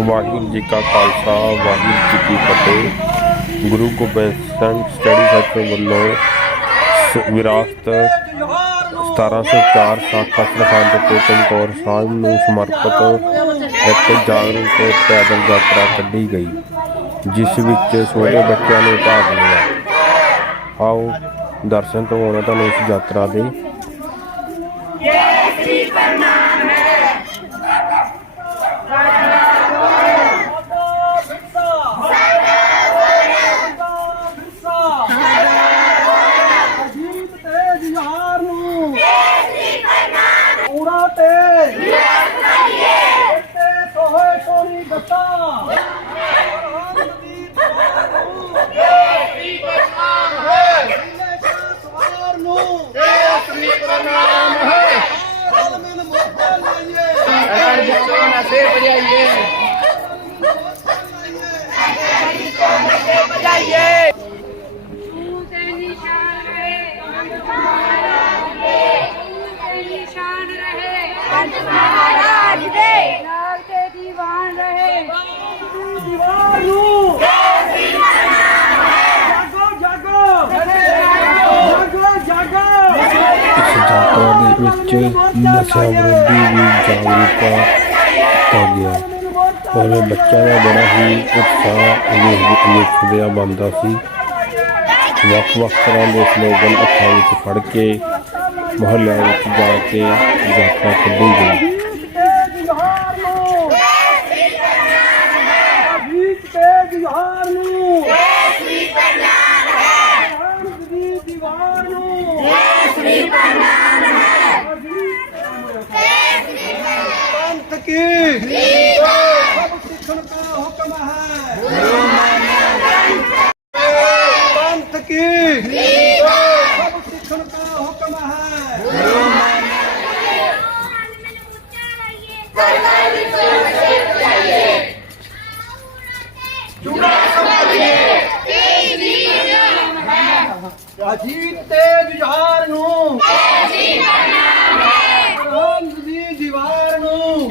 ਵਾਹਿਗੁਰੂ ਜੀ ਕਾ ਖਾਲਸਾ, ਵਾਹਿਗੁਰੂ ਜੀ ਕੀ ਫਤਿਹ। ਗੁਰੂ ਗੋਬਿੰਦ ਸਿੰਘ ਸਟੱਡੀ ਸੈਂਟਰ ਵੱਲੋਂ ਸ- ਵਿਰਾਸਤ 1704 ਸਾਖਾ ਸਰਹੰਦ ਤੇ ਚਮਕੌਰ ਸਾਹਿਬ ਨੂੰ ਸਮਰਪਿਤ ਇੱਕ ਜਾਗਰੂਕ ਪੈਦਲ ਯਾਤਰਾ ਕੱਢੀ ਗਈ, ਜਿਸ ਵਿੱਚ ਛੋਟੇ ਬੱਚਿਆਂ ਨੇ ਭਾਗ ਲਿਆ। ਆਓ ਦਰਸ਼ਨ ਤੋਂ ਕਰਵਾਉਣਾ ਤੁਹਾਨੂੰ ਇਸ ਯਾਤਰਾ ਦੇ ਅਜੀਤ ਤੇ ਜਹਾਰ ਨੂੰ ਉੜਾ ਤੇ ਤੇ ਸੋਹੇ ਸੋਨੀ ਗੱਤਾ ਸਵਾਰ ਨੂੰ ਸ੍ਰੀ ਪ੍ਰਣਾਮ ਹੈ ਰਲਮਿਲ ਮੋਢੇ ਲਾਈਏ ਤੂੰ ਤੇ ਨਿਸ਼ਾਨ ਰਹੇ ਤੂੰ ਤੇ ਨਿਸ਼ਾਨ ਰਹੇ ਪੰਜ ਮਹਾਰਾਜ ਦੇ ਨਾਲ ਤੇ ਦੀਵਾਨ ਰਹੇ ਦੀਵਾਰ ਨੂੰ ਜਾਗੋ ਜਾਗੋ ਜਾਗੋ ਜਾਗੋ ਇਸ ਯਾਤਰਾ ਦੇ ਵਿੱਚ ਨਸ਼ਾ ਵਿਰੋਧੀ ਵੀ ਜਾਗਰੂਕਤਾ ਕੀਤਾ ਗਿਆ ਔਰ ਬੱਚਿਆਂ ਦਾ ਬੜਾ ਹੀ ਉਤਸ਼ਾਹ ਵੇਖਦਿਆ ਬੰਦਾ ਸੀ। ਵੱਖ ਵੱਖ ਤਰ੍ਹਾਂ ਦੇ ਸਲੋਗਨ ਅੱਖਾਂ ਵਿੱਚ ਫੜ ਕੇ ਮੁਹੱਲਿਆਂ ਵਿੱਚ ਜਾ ਕੇ ਯਾਤਰਾ ਕੱਢੀ ਗਈ। ਜੀਤ ਤੇ ਜਹਾਰ ਨੂੰ ਪ੍ਰਣਾਮ ਹੈ ਸ੍ਰੀ ਦੀਵਾਰ ਨੂੰ ਸ੍ਰੀ ਪ੍ਰਣਾਮ ਹੈ। ਪੰਥ ਕੀ? ਸਭ ਸਿੱਖਣ ਦਾ ਹੁਕਮ ਹੈ ਪੰਥ ਕੀ? ਸਭ ਸਿੱਖਣ ਦਾ ਹੁਕਮ ਹੈ ਅਜੀਤ ਤੇ ਜੁਝਾਰ ਨੂੰ ਜੈ ਸ੍ਰੀ ਪ੍ਰਣਾਮ ਹੈ ਦੀ ਦੀਵਾਰ ਨੂੰ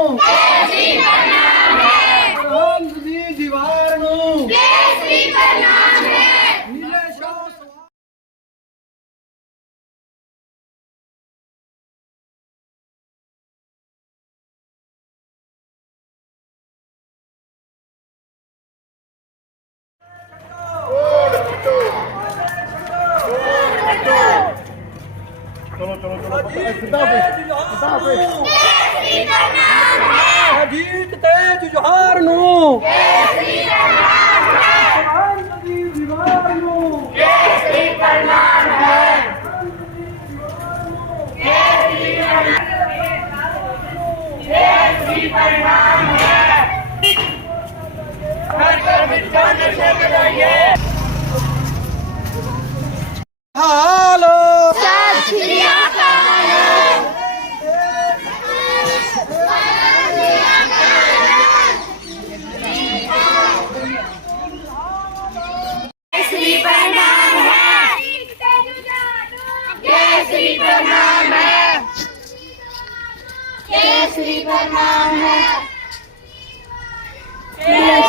ਅਜੀਤ ਤੇ ਜੁਝਾਰ ਨੂੰ ਜੈ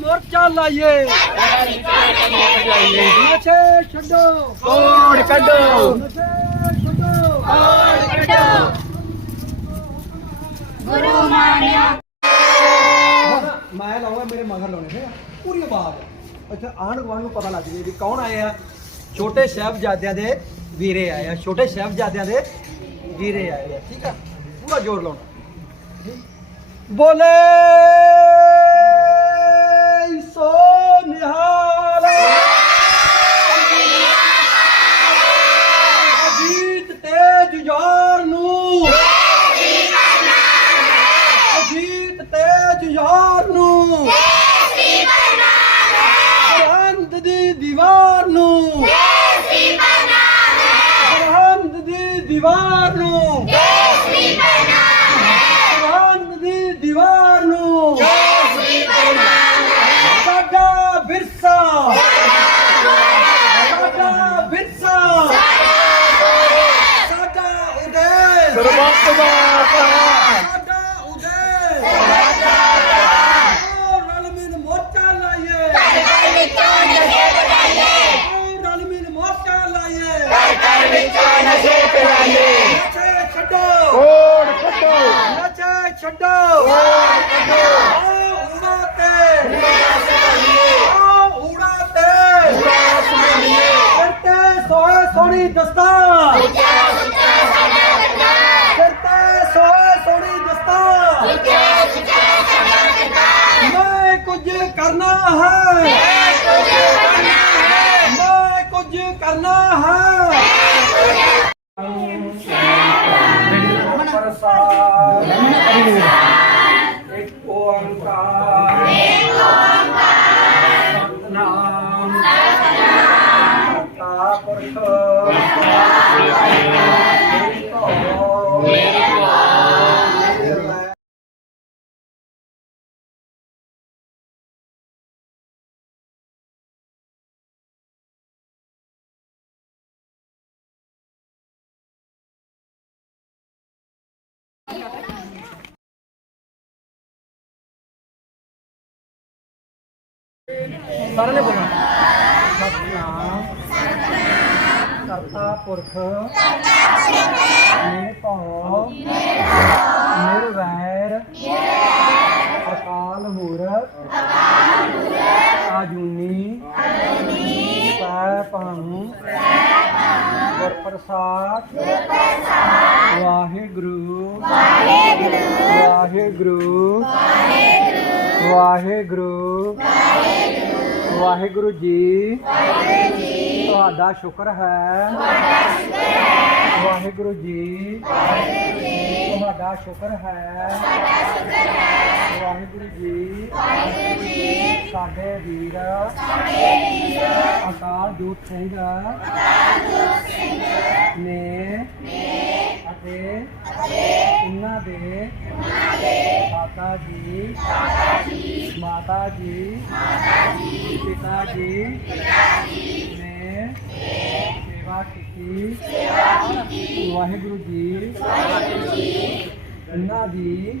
ਮੋਰਚਾ ਲਾਈਏ। ਨਸ਼ੇ ਛੱਡੋ। ਕੋੜ ਕੱਢੋ। ਮੇਰੇ ਮਗਰ ਲਾਉਣੇ ਨੇ। ਪੂਰੀ ਅੱਛਾ ਆਣ ਗਵਾਂ ਨੂੰ ਪਤਾ ਲੱਗ ਜੇ ਵੀ ਕੌਣ ਆਏ ਛੋਟੇ ਸਹਿਬਜ਼ਾਦਿਆਂ ਦੇ ਵੀਰੇ ਆਏ ਆ। ਛੋਟੇ ਸਹਿਬਜ਼ਾਦਿਆਂ ਦੇ ਵੀਰੇ ਆਏ ਆ। ਠੀਕ ਆ? ਪੂਰਾ ਜ਼ੋਰ ਲਾਉਣਾ। ਬੋਲੇ। सो निहारा ਕੱਢੋ। ਓਏ ਕੱਢੋ ਊੜਾ ਤੇ ਓ ਊੜਾ ਤੇ ਸਿਰ ਤੇ ਸੋਏ ਸੋਹਣੀ ਦਸਤਾਰ ਸਿਰ ਤੇ ਸੋਏ ਸੋਹਣੀ ਦਸਤਾਰ ਮੈਂ ਕੁਝ ਕਰਨਾ ਹੈ। ਮੈਂ ਕੁਝ ਕਰਨਾ ਹੈ ਪ੍ਰਸਾਦ ਇੱਕ ਸਾਰਿਆਂ ਨੇ ਬੋਲਣਾ। ਸਤਨਾਮ ਕਰਤਾ ਪੁਰਖ, ਨਿਰਭਉ, ਨਿਰਵੈਰ, ਅਕਾਲ ਮੂਰਤ ਆਜੂਨੀ ਸੈਭੰ ਗੁਰ ਪ੍ਰਸਾਦ ਵਾਹਿਗੁਰੂ ਵਾਹਿਗੁਰੂ ਵਾਹਿਗੁਰੂ ਵਾਹਿਗੁਰੂ ਵਾਹਿਗੁਰੂ। ਵਾਹਿਗੁਰੂ ਜੀ। ਤੁਹਾਡਾ ਸ਼ੁਕਰ ਹੈ। ਵਾਹਿਗੁਰੂ ਜੀ। ਤੁਹਾਡਾ ਸ਼ੁਕਰ ਹੈ। ਵਾਹਿਗੁਰੂ ਜੀ। ਵਾਹਿਗੁਰੂ ਜੀ ਸਾਡੇ ਵੀਰ। ਅਕਾਲ ਜੋਤ ਸਿੰਘ। ਨੇ ਅਤੇ ਉਹਨਾਂ ਦੇ ਮਾਤਾ ਜੀ ਮਾਤਾ ਜੀ ਪਿਤਾ ਜੀ ਨੇ ਸੇਵਾ ਕੀਤੀ ਵਾਹਿਗੁਰੂ ਜੀ ਉਹਨਾਂ ਦੀ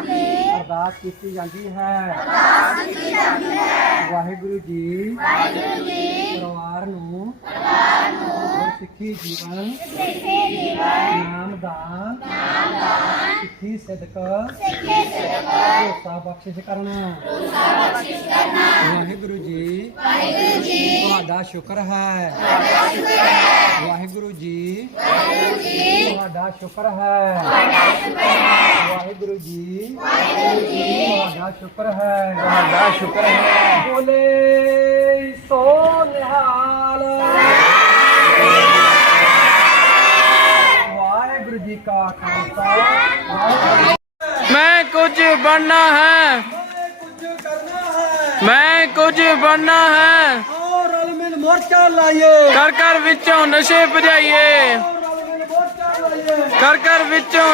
ਅਰਦਾਸ ਕੀਤੀ ਜਾਂਦੀ ਹੈ। ਵਾਹਿਗੁਰੂ ਜੀ ਪਰਿਵਾਰ ਨੂੰ ਗੁਰਸਿੱਖੀ ਜੀਵਨ। ਨਾਮ ਦਾ ਸਿੱਖੀ ਸਦਕ। ਭਰੋਸਾ ਬਖਸ਼ਿਸ਼ ਕਰਨਾ। ਵਾਹਿਗੁਰੂ ਜੀ। ਤੁਹਾਡਾ ਸ਼ੁਕਰ ਹੈ। ਵਾਹਿਗੁਰੂ ਜੀ। ਤੁਹਾਡਾ ਸ਼ੁਕਰ ਹੈ। ਵਾਹਿਗੁਰੂ ਜੀ। ਤੁਹਾਡਾ ਸ਼ੁਕਰ ਹੈ। ਤੁਹਾਡਾ ਸ਼ੁਕਰ ਹੈ। ਬੋਲੇ ਸੋ ਨਿਹਾਲ। ਕੁਝ ਬਣਨਾ ਹੈ ਕੁਝ ਕਰਨਾ ਹੈ ਮੈਂ ਕੁਝ ਬਣਨਾ ਹੈ ਔਰ ਰਲ ਮਿਲ ਮੋਰਚਾ ਲਾਈਏ ਕਰ ਕਰ ਵਿੱਚੋਂ ਨਸ਼ੇ ਭਜਾਈਏ ਔਰ ਰਲ ਮਿਲ ਮੋਰਚਾ ਲਾਈਏ ਕਰ ਕਰ ਵਿੱਚੋਂ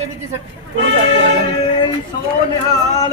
ਨਸ਼ੇ ਭਜਾਈਏ ਕੋੜ ਵ- ਕੋੜ ਕੱਢੋ ਵਾਪਸੀ ਹੈ ਸੋ ਨਿਹਾਲ।